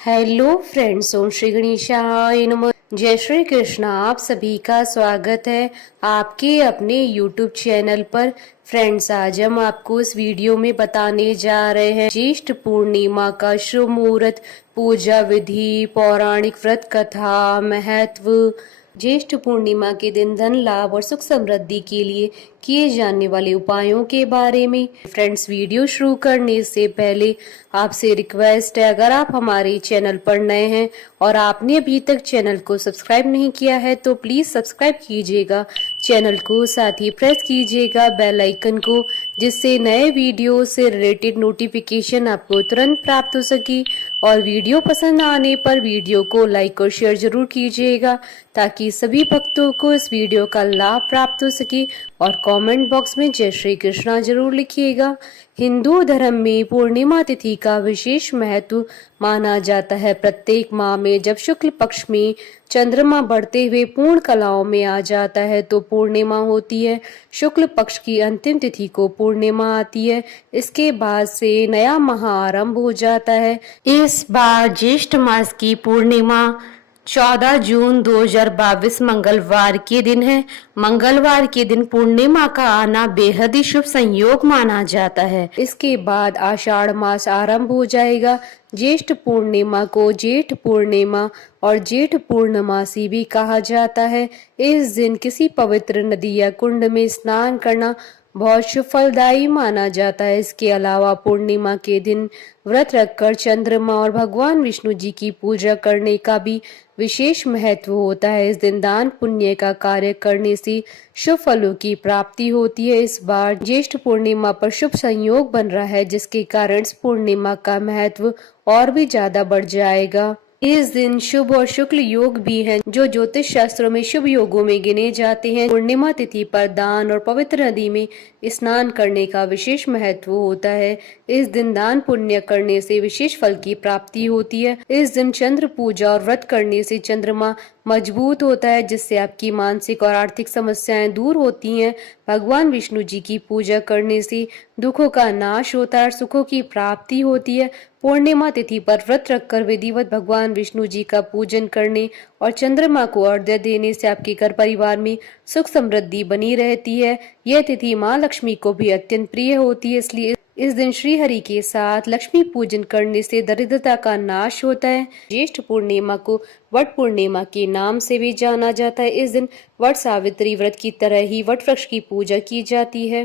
Hello friends, ओम श्री गणेशाय नमः। जय श्री कृष्णा। आप सभी का स्वागत है आपके अपने YouTube चैनल पर। फ्रेंड्स, आज हम आपको इस वीडियो में बताने जा रहे हैं ज्येष्ठ पूर्णिमा का शुभ मुहूर्त, पूजा विधि, पौराणिक व्रत कथा, महत्व, ज्येष्ठ पूर्णिमा के दिन धन लाभ और सुख समृद्धि के लिए किए जाने वाले उपायों के बारे में। फ्रेंड्स, वीडियो शुरू करने से पहले आपसे रिक्वेस्ट है, अगर आप हमारे चैनल पर नए हैं और आपने अभी तक चैनल को सब्सक्राइब नहीं किया है तो प्लीज सब्सक्राइब कीजिएगा चैनल को, साथ ही प्रेस कीजिएगा बेल आइकन को, जिससे नए वीडियो से रिलेटेड नोटिफिकेशन आपको तुरंत प्राप्त हो सके। और वीडियो पसंद आने पर वीडियो को लाइक और शेयर जरूर कीजिएगा ताकि सभी भक्तों को इस वीडियो का लाभ प्राप्त हो सके। और कमेंट बॉक्स में जय श्री कृष्णा जरूर लिखिएगा। हिंदू धर्म में पूर्णिमा तिथि का विशेष महत्व माना जाता है। प्रत्येक माह में जब शुक्ल पक्ष में चंद्रमा बढ़ते हुए पूर्ण कलाओं में आ जाता है तो पूर्णिमा होती है। शुक्ल पक्ष की अंतिम तिथि को पूर्णिमा आती है। इसके बाद से नया माह आरंभ हो जाता है। इस बार ज्येष्ठ मास की पूर्णिमा 14 जून 2022 मंगलवार के दिन है। मंगलवार के दिन पूर्णिमा का आना बेहद ही शुभ संयोग माना जाता है। इसके बाद आषाढ़ मास आरंभ हो जाएगा। ज्येष्ठ पूर्णिमा को जेठ पूर्णिमा और जेठ पूर्णमासी भी कहा जाता है। इस दिन किसी पवित्र नदी या कुंड में स्नान करना बहुत शुभ फलदायी माना जाता है। इसके अलावा पूर्णिमा के दिन व्रत रखकर चंद्रमा और भगवान विष्णु जी की पूजा करने का भी विशेष महत्व होता है। इस दिन दान पुण्य का कार्य करने से शुभ फलों की प्राप्ति होती है। इस बार ज्येष्ठ पूर्णिमा पर शुभ संयोग बन रहा है, जिसके कारण इस पूर्णिमा का महत्व और भी ज्यादा बढ़ जाएगा। इस दिन शुभ और शुक्ल योग भी हैं, जो ज्योतिष शास्त्रों में शुभ योगों में गिने जाते हैं। पूर्णिमा तिथि पर दान और पवित्र नदी में स्नान करने का विशेष महत्व होता है। इस दिन दान पुण्य करने से विशेष फल की प्राप्ति होती है। इस दिन चंद्र पूजा और व्रत करने से चंद्रमा मजबूत होता है, जिससे आपकी मानसिक और आर्थिक समस्याएं दूर होती हैं। भगवान विष्णु जी की पूजा करने से दुखों का नाश होता है और सुखों की प्राप्ति होती है। पूर्णिमा तिथि पर व्रत रखकर विधिवत भगवान विष्णु जी का पूजन करने और चंद्रमा को अर्घ्य देने से आपके घर परिवार में सुख समृद्धि बनी रहती है। यह तिथि माँ लक्ष्मी को भी अत्यंत प्रिय होती है, इसलिए इस दिन श्री हरि के साथ लक्ष्मी पूजन करने से दरिद्रता का नाश होता है। ज्येष्ठ पूर्णिमा को वट पूर्णिमा के नाम से भी जाना जाता है। इस दिन वट सावित्री व्रत की तरह ही वट वृक्ष की पूजा की जाती है।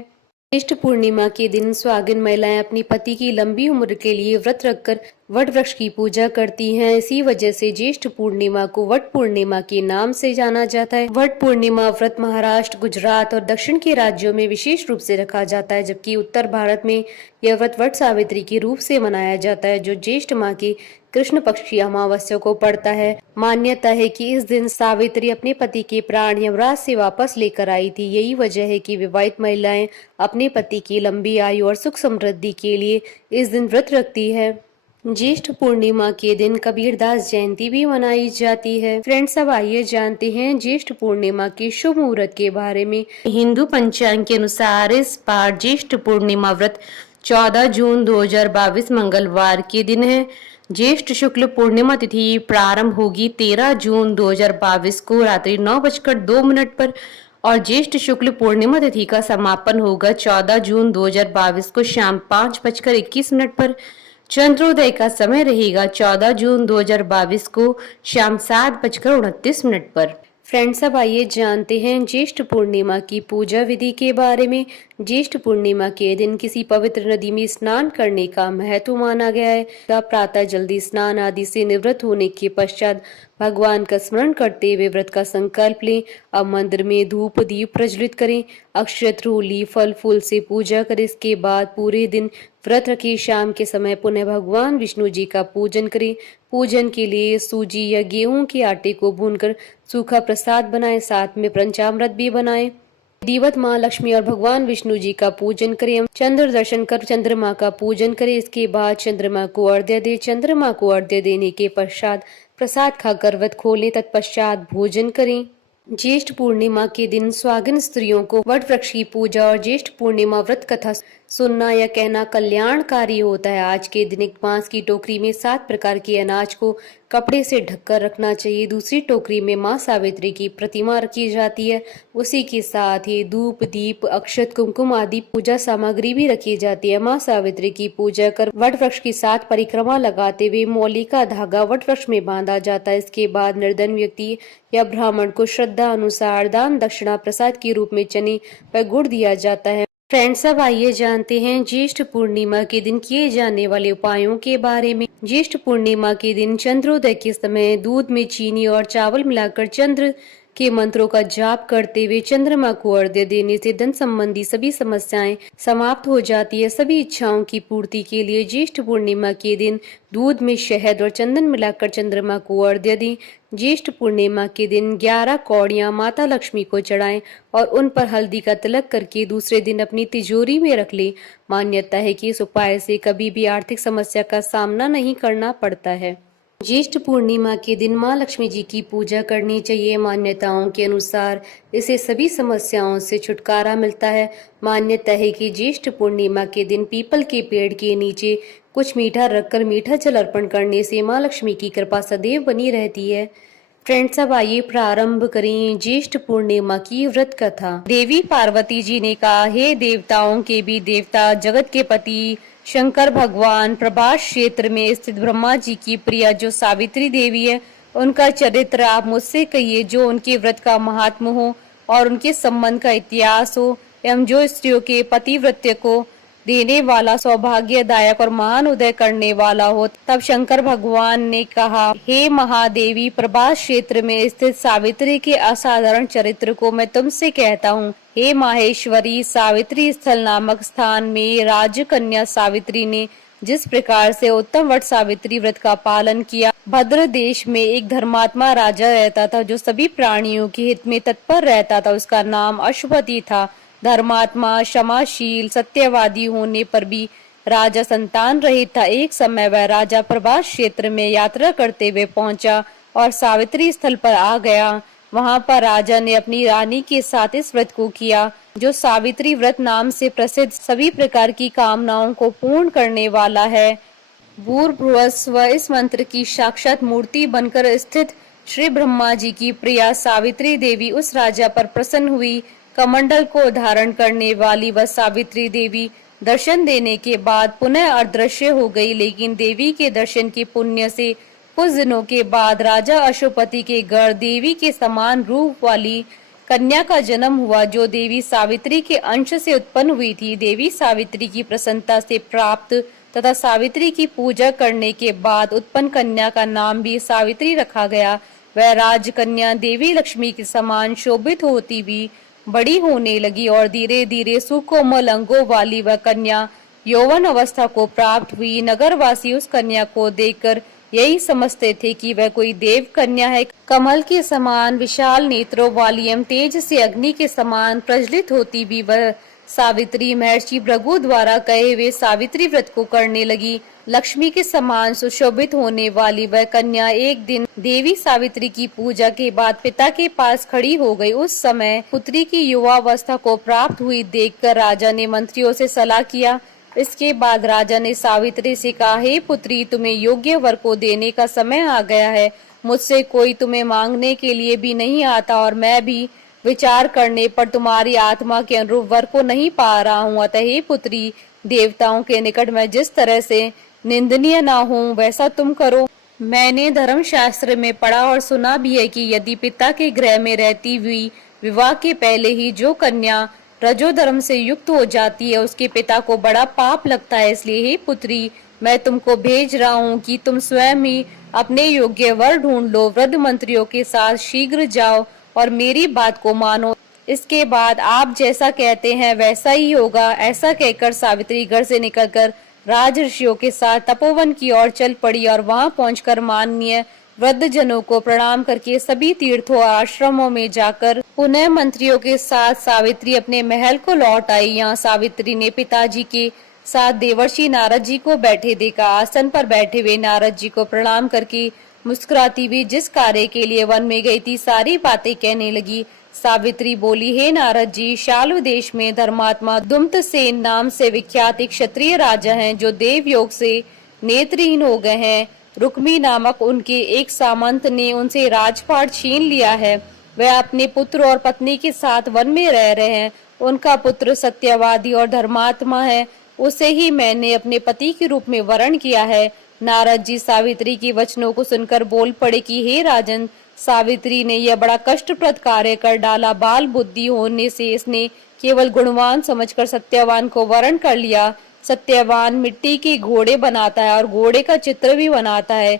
ज्येष्ठ पूर्णिमा के दिन सुहागिन महिलाएं अपनी पति की लंबी उम्र के लिए व्रत रखकर वट वृक्ष की पूजा करती हैं। इसी वजह से ज्येष्ठ पूर्णिमा को वट पूर्णिमा के नाम से जाना जाता है। वट पूर्णिमा व्रत महाराष्ट्र, गुजरात और दक्षिण के राज्यों में विशेष रूप से रखा जाता है, जबकि उत्तर भारत में यह व्रत वट सावित्री के रूप से मनाया जाता है, जो ज्येष्ठ माह की कृष्ण पक्ष की अमावस्या को पड़ता है। मान्यता है कि इस दिन सावित्री अपने पति के प्राण यमराज से वापस लेकर आई थी। यही वजह है कि विवाहित महिलाएं अपने पति की लंबी आयु और सुख समृद्धि के लिए इस दिन व्रत रखती है। ज्येष्ठ पूर्णिमा के दिन कबीरदास जयंती भी मनाई जाती है। फ्रेंड्स, अब आइए जानते हैं ज्येष्ठ पूर्णिमा के शुभ मुहूर्त के बारे में। हिंदू पंचांग के अनुसार इस बार ज्येष्ठ पूर्णिमा व्रत 14 जून 2022 मंगलवार के दिन है। ज्येष्ठ शुक्ल पूर्णिमा तिथि प्रारंभ होगी 13 जून 2022 को रात्रि 9:02 पर और ज्येष्ठ शुक्ल पूर्णिमा तिथि का समापन होगा 14 जून 2022 को शाम 5:21 पर। चंद्रोदय का समय रहेगा 14 जून 2022 को शाम 7:29 पर। फ्रेंड्स, अब आइए जानते हैं ज्येष्ठ पूर्णिमा की पूजा विधि के बारे में। ज्येष्ठ पूर्णिमा के दिन किसी पवित्र नदी में स्नान करने का महत्व माना गया है। प्रातः जल्दी स्नान आदि से निवृत्त होने के पश्चात भगवान का स्मरण करते हुए व्रत का संकल्प लें। अब मंदिर में धूप दीप प्रज्वलित करें, अक्षत रोली फल फूल से पूजा करें। इसके बाद पूरे दिन व्रत रखें। शाम के समय पुनः भगवान विष्णु जी का पूजन करें। पूजन के लिए सूजी या गेहूं के आटे को भूनकर सूखा प्रसाद बनाएं, साथ में पंचामृत भी बनाएं। विधिवत माँ लक्ष्मी और भगवान विष्णु जी का पूजन करें। चंद्र दर्शन कर चंद्रमा का पूजन करें। इसके बाद चंद्रमा को अर्घ्य दें। चंद्रमा को अर्घ्य देने के पश्चात प्रसाद खाकर व्रत खोलें, तत्पश्चात भोजन करें। ज्येष्ठ पूर्णिमा के दिन सुहागिन स्त्रियों को वट वृक्ष की पूजा और ज्येष्ठ पूर्णिमा व्रत कथा सुनना या कहना कल्याणकारी होता है। आज के दिन एक बांस की टोकरी में 7 प्रकार के अनाज को कपड़े से ढककर रखना चाहिए। दूसरी टोकरी में माँ सावित्री की प्रतिमा रखी जाती है। उसी के साथ ही धूप, दीप, अक्षत, कुमकुम आदि पूजा सामग्री भी रखी जाती है। माँ सावित्री की पूजा कर वट वृक्ष की 7 परिक्रमा लगाते हुए मौली का धागा वट वृक्ष में बांधा जाता है। इसके बाद निर्धन व्यक्ति या ब्राह्मण को श्रद्धा अनुसार दान दक्षिणा प्रसाद के रूप में चने व गुड़ दिया जाता है। फ्रेंड्स, अब आइए जानते हैं ज्येष्ठ पूर्णिमा के दिन किए जाने वाले उपायों के बारे में। ज्येष्ठ पूर्णिमा के दिन चंद्रोदय के समय दूध में चीनी और चावल मिलाकर चंद्र के मंत्रों का जाप करते हुए चंद्रमा को अर्घ्य देने से धन संबंधी सभी समस्याएं समाप्त हो जाती है। सभी इच्छाओं की पूर्ति के लिए ज्येष्ठ पूर्णिमा के दिन दूध में शहद और चंदन मिलाकर चंद्रमा को अर्घ्य दें। ज्येष्ठ पूर्णिमा के दिन 11 कौड़ियां माता लक्ष्मी को चढ़ाएं और उन पर हल्दी का तिलक करके दूसरे दिन अपनी तिजोरी में रख लें। मान्यता है कि इस उपाय से कभी भी आर्थिक समस्या का सामना नहीं करना पड़ता है। ज्येष्ठ पूर्णिमा के दिन माँ लक्ष्मी जी की पूजा करनी चाहिए। मान्यताओं के अनुसार इससे सभी समस्याओं से छुटकारा मिलता है। मान्यता है कि ज्येष्ठ पूर्णिमा के दिन पीपल के पेड़ के नीचे कुछ मीठा रखकर मीठा जल अर्पण करने से माँ लक्ष्मी की कृपा सदैव बनी रहती है। फ्रेंड्स, अब आइए प्रारंभ करें ज्येष्ठ पूर्णिमा की व्रत कथा। देवी पार्वती जी ने कहा, हे देवताओं के भी देवता, जगत के पति शंकर भगवान, प्रभास क्षेत्र में स्थित ब्रह्मा जी की प्रिया जो सावित्री देवी है, उनका चरित्र आप मुझसे कहिए, जो उनके व्रत का महात्म हो और उनके संबंध का इतिहास हो, एवं जो स्त्रियों के पतिव्रत्य को देने वाला, सौभाग्यदायक और महान उदय करने वाला हो। तब शंकर भगवान ने कहा, हे महादेवी, प्रभास क्षेत्र में स्थित सावित्री के असाधारण चरित्र को मैं तुमसे कहता हूँ। हे माहेश्वरी, सावित्री स्थल नामक स्थान में राजकन्या सावित्री ने जिस प्रकार से उत्तम वट सावित्री व्रत का पालन किया। भद्र देश में एक धर्मात्मा राजा रहता था जो सभी प्राणियों के हित में तत्पर रहता था। उसका नाम अशुपति था। धर्मात्मा, क्षमाशील, सत्यवादी होने पर भी राजा संतान रहित था। एक समय वह राजा प्रभास क्षेत्र में यात्रा करते हुए पहुंचा और सावित्री स्थल पर आ गया। वहां पर राजा ने अपनी रानी के साथ इस व्रत को किया, जो सावित्री व्रत नाम से प्रसिद्ध सभी प्रकार की कामनाओं को पूर्ण करने वाला है। भूर्भुवस्व इस मंत्र की साक्षात मूर्ति बनकर स्थित श्री ब्रह्मा जी की प्रिया सावित्री देवी उस राजा पर प्रसन्न हुई। कमंडल को धारण करने वाली वह सावित्री देवी दर्शन देने के बाद पुनः अदृश्य हो गई। लेकिन देवी के दर्शन के पुण्य से कुछ दिनों के बाद राजा अशुपति के घर देवी के समान रूप वाली कन्या का जन्म हुआ, जो देवी सावित्री के अंश से उत्पन्न हुई थी। देवी सावित्री की प्रसन्नता से प्राप्त तथा सावित्री की पूजा करने के बाद उत्पन्न कन्या का नाम भी सावित्री रखा गया। वह राजकन्या देवी लक्ष्मी के समान शोभित होती भी बड़ी होने लगी और धीरे धीरे सुकोमल अंगों वाली वह कन्या यौवन अवस्था को प्राप्त हुई। नगरवासी उस कन्या को देखकर यही समझते थे कि वह कोई देव कन्या है। कमल के समान विशाल नेत्रों वाली एवं तेज से अग्नि के समान प्रज्वलित होती भी वह सावित्री महर्षि भृगु द्वारा कहे हुए सावित्री व्रत को करने लगी। लक्ष्मी के समान सुशोभित होने वाली वह कन्या एक दिन देवी सावित्री की पूजा के बाद पिता के पास खड़ी हो गई। उस समय पुत्री की युवावस्था को प्राप्त हुई देखकर राजा ने मंत्रियों से सलाह किया। इसके बाद राजा ने सावित्री से कहा, हे पुत्री, तुम्हें योग्य वर को देने का समय आ गया है। मुझसे कोई तुम्हें मांगने के लिए भी नहीं आता और मैं भी विचार करने पर तुम्हारी आत्मा के अनुरूप वर को नहीं पा रहा हूँ। अतः हे पुत्री, देवताओं के निकट मैं जिस तरह से निंदनीय ना हूँ वैसा तुम करो। मैंने धर्म शास्त्र में पढ़ा और सुना भी है कि यदि पिता के गृह में रहती हुई विवाह के पहले ही जो कन्या रजोधर्म से युक्त हो जाती है उसके पिता को बड़ा पाप लगता है। इसलिए हे पुत्री, मैं तुमको भेज रहा हूँ कि तुम स्वयं ही अपने योग्य वर ढूंढ लो। वृद्ध मंत्रियों के साथ शीघ्र जाओ और मेरी बात को मानो। इसके बाद आप जैसा कहते हैं वैसा ही होगा। ऐसा कहकर सावित्री घर से निकलकर राज ऋषियों के साथ तपोवन की ओर चल पड़ी और वहां पहुंचकर माननीय वृद्ध जनों को प्रणाम करके सभी तीर्थों और आश्रमों में जाकर पुनः मंत्रियों के साथ सावित्री अपने महल को लौट आई। यहाँ सावित्री ने पिताजी के साथ देवर्षि नारद जी को बैठे देखा। आसन पर बैठे हुए नारद जी को प्रणाम करके मुस्कुराती हुई जिस कार्य के लिए वन में गई थी सारी बातें कहने लगी। सावित्री बोली, हे नारद जी, शाल्व देश में धर्मात्मा दुम्तसेन नाम से विख्यात एक क्षत्रिय राजा हैं जो देव योग से नेत्रहीन हो गए हैं। रुक्मी नामक उनके एक सामंत ने उनसे राजपाट छीन लिया है। वह अपने पुत्र और पत्नी के साथ वन में रह रहे हैं। उनका पुत्र सत्यवादी और धर्मात्मा है। उसे ही मैंने अपने पति के रूप में वरण किया है। नारद जी सावित्री के वचनों को सुनकर बोल पड़े कि हे राजन, सावित्री ने यह बड़ा कष्टप्रद कार्य कर डाला। बाल बुद्धि होने से इसने केवल गुणवान समझकर सत्यवान को वरण कर लिया। सत्यवान मिट्टी के घोड़े बनाता है और घोड़े का चित्र भी बनाता है।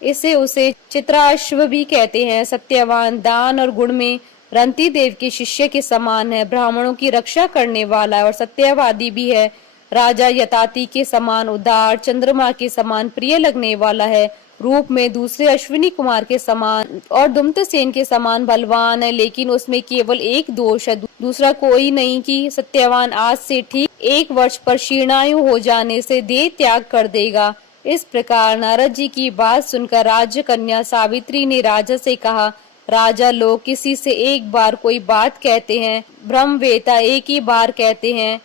इसे उसे चित्राश्व भी कहते हैं। सत्यवान दान और गुण में रंती देव के शिष्य के समान है। ब्राह्मणों की रक्षा करने वाला है और सत्यवादी भी है। राजा यताति के समान उदार, चंद्रमा के समान प्रिय लगने वाला है। रूप में दूसरे अश्विनी कुमार के समान और दुम्तसेन के समान बलवान है, लेकिन उसमें केवल एक दोष है, दूसरा कोई नहीं कि सत्यवान आज से ठीक 1 वर्ष पर शीर्णायु हो जाने से देह त्याग कर देगा। इस प्रकार नारद जी की बात सुनकर राज्य कन्या सावित्री ने राजा से कहा, राजा, लोग किसी से एक बार कोई बात कहते हैं, ब्रह्मवेता एक ही बार कहते हैं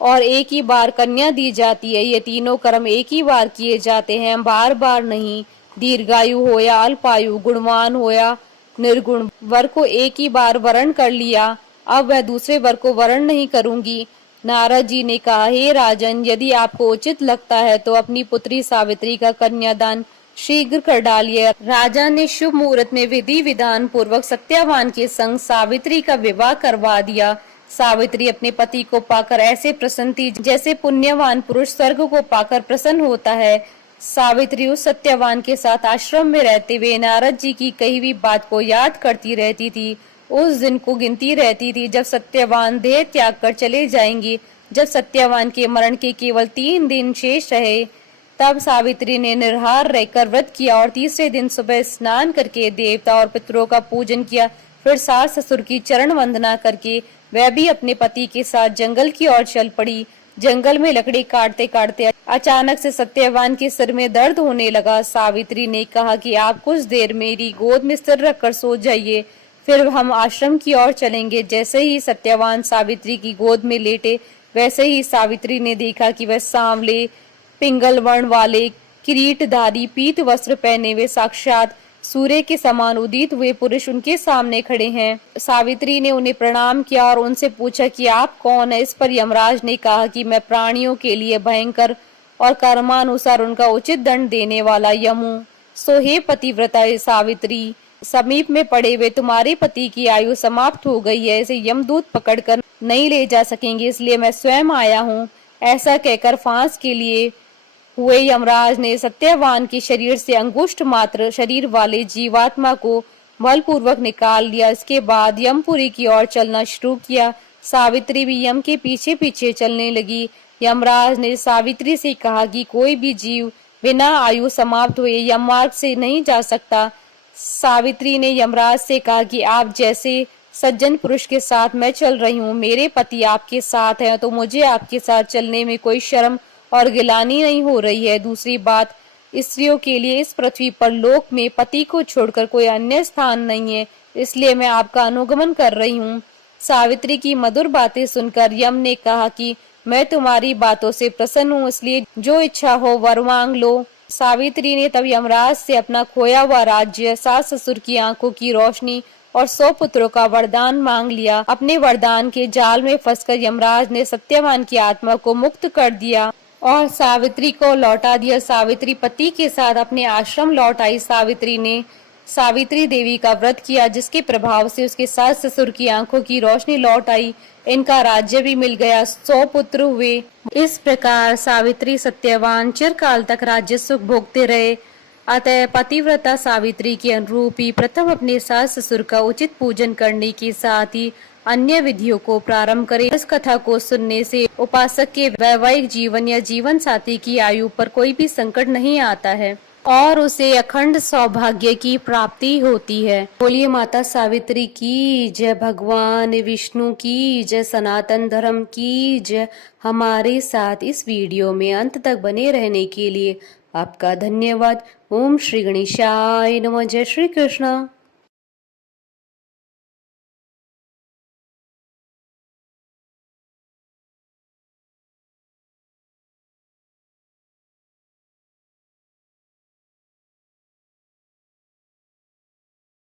और एक ही बार कन्या दी जाती है। ये तीनों कर्म एक ही बार किए जाते हैं, बार बार नहीं। दीर्घायु हो या अल्पायु, गुणवान हो या निर्गुण, वर को एक ही बार वरण कर लिया, अब वह दूसरे वर को वरण नहीं करूंगी। नारद जी ने कहा, हे राजन, यदि आपको उचित लगता है तो अपनी पुत्री सावित्री का कन्यादान शीघ्र कर डालिए। राजा ने शुभ मुहूर्त में विधि विधान पूर्वक सत्यवान के संग सावित्री का विवाह करवा दिया। सावित्री अपने पति को पाकर ऐसे प्रसन्न थी जैसे पुण्यवान पुरुष स्वर्ग को पाकर प्रसन्न होता है। सावित्री उस सत्यवान के साथ आश्रम में रहते हुए नारद जी की कही हुई बात को याद करती रहती थी। उस दिन को गिनती रहती थी जब सत्यवान देह त्याग कर चले जाएंगे। जब सत्यवान के मरण के केवल 3 दिन शेष रहे, तब सावित्री ने निर्हार रहकर व्रत किया और तीसरे दिन सुबह स्नान करके देवता और पितरों का पूजन किया। फिर सास ससुर की चरण वंदना करके वह भी अपने पति के साथ जंगल की ओर चल पड़ी। जंगल में लकड़ी काटते काटते अचानक से सत्यवान के सिर में दर्द होने लगा। सावित्री ने कहा कि आप कुछ देर मेरी गोद में सिर रखकर सो जाइए, फिर हम आश्रम की ओर चलेंगे। जैसे ही सत्यवान सावित्री की गोद में लेटे, वैसे ही सावित्री ने देखा कि वह सांवले पिंगल वर्ण वाले किरीटधारी पीत वस्त्र पहने हुए साक्षात सूर्य के समान उदित हुए पुरुष उनके सामने खड़े हैं। सावित्री ने उन्हें प्रणाम किया और उनसे पूछा कि आप कौन है। इस पर यमराज ने कहा कि मैं प्राणियों के लिए भयंकर और कर्मानुसार उनका उचित दंड देने वाला यम हूँ। सो हे पतिव्रता सावित्री, समीप में पड़े हुए तुम्हारे पति की आयु समाप्त हो गई है, इसे यमदूत पकड़कर नहीं ले जा सकेंगे, इसलिए मैं स्वयं आया हूँ। ऐसा कहकर फांस के लिए हुए यमराज ने सत्यवान के शरीर से अंगुष्ठ मात्र शरीर वाले जीवात्मा को बलपूर्वक निकाल लिया। इसके बाद यमपुरी की ओर चलना शुरू किया। सावित्री भी यम के पीछे पीछे चलने लगी। यमराज ने सावित्री से कहा कि कोई भी जीव बिना आयु समाप्त हुए यम मार्ग से नहीं जा सकता। सावित्री ने यमराज से कहा कि आप जैसे सज्जन पुरुष के साथ मैं चल रही हूँ, मेरे पति आपके साथ हैं, तो मुझे आपके साथ चलने में कोई शर्म और गिलानी नहीं हो रही है। दूसरी बात, स्त्रियों के लिए इस पृथ्वी पर लोक में पति को छोड़कर कोई अन्य स्थान नहीं है, इसलिए मैं आपका अनुगमन कर रही हूँ। सावित्री की मधुर बातें सुनकर यम ने कहा कि मैं तुम्हारी बातों से प्रसन्न हूँ, इसलिए जो इच्छा हो वर मांग लो। सावित्री ने तब यमराज से अपना खोया हुआ राज्य, सास ससुर की आंखों की रोशनी और 100 पुत्रों का वरदान मांग लिया। अपने वरदान के जाल में फंसकर यमराज ने सत्यवान की आत्मा को मुक्त कर दिया और सावित्री को लौटा दिया। सावित्री पति के साथ अपने आश्रम लौट आई। सावित्री ने सावित्री देवी का व्रत किया, जिसके प्रभाव से उसके सास ससुर की आंखों की रोशनी लौट आई। इनका राज्य भी मिल गया, 100 पुत्र हुए। इस प्रकार सावित्री सत्यवान चिरकाल तक राज्य सुख भोगते रहे। अतः पतिव्रता सावित्री के अनुरूप ही प्रथम अपने सास ससुर का उचित पूजन करने के साथ ही अन्य विधियों को प्रारंभ करें। इस कथा को सुनने से उपासक के वैवाहिक जीवन या जीवन साथी की आयु पर कोई भी संकट नहीं आता है और उसे अखंड सौभाग्य की प्राप्ति होती है। बोलिए माता सावित्री की जय, भगवान विष्णु की जय, सनातन धर्म की जय। हमारे साथ इस वीडियो में अंत तक बने रहने के लिए आपका धन्यवाद। ओम श्री गणेशाय नमः। जय श्री कृष्ण।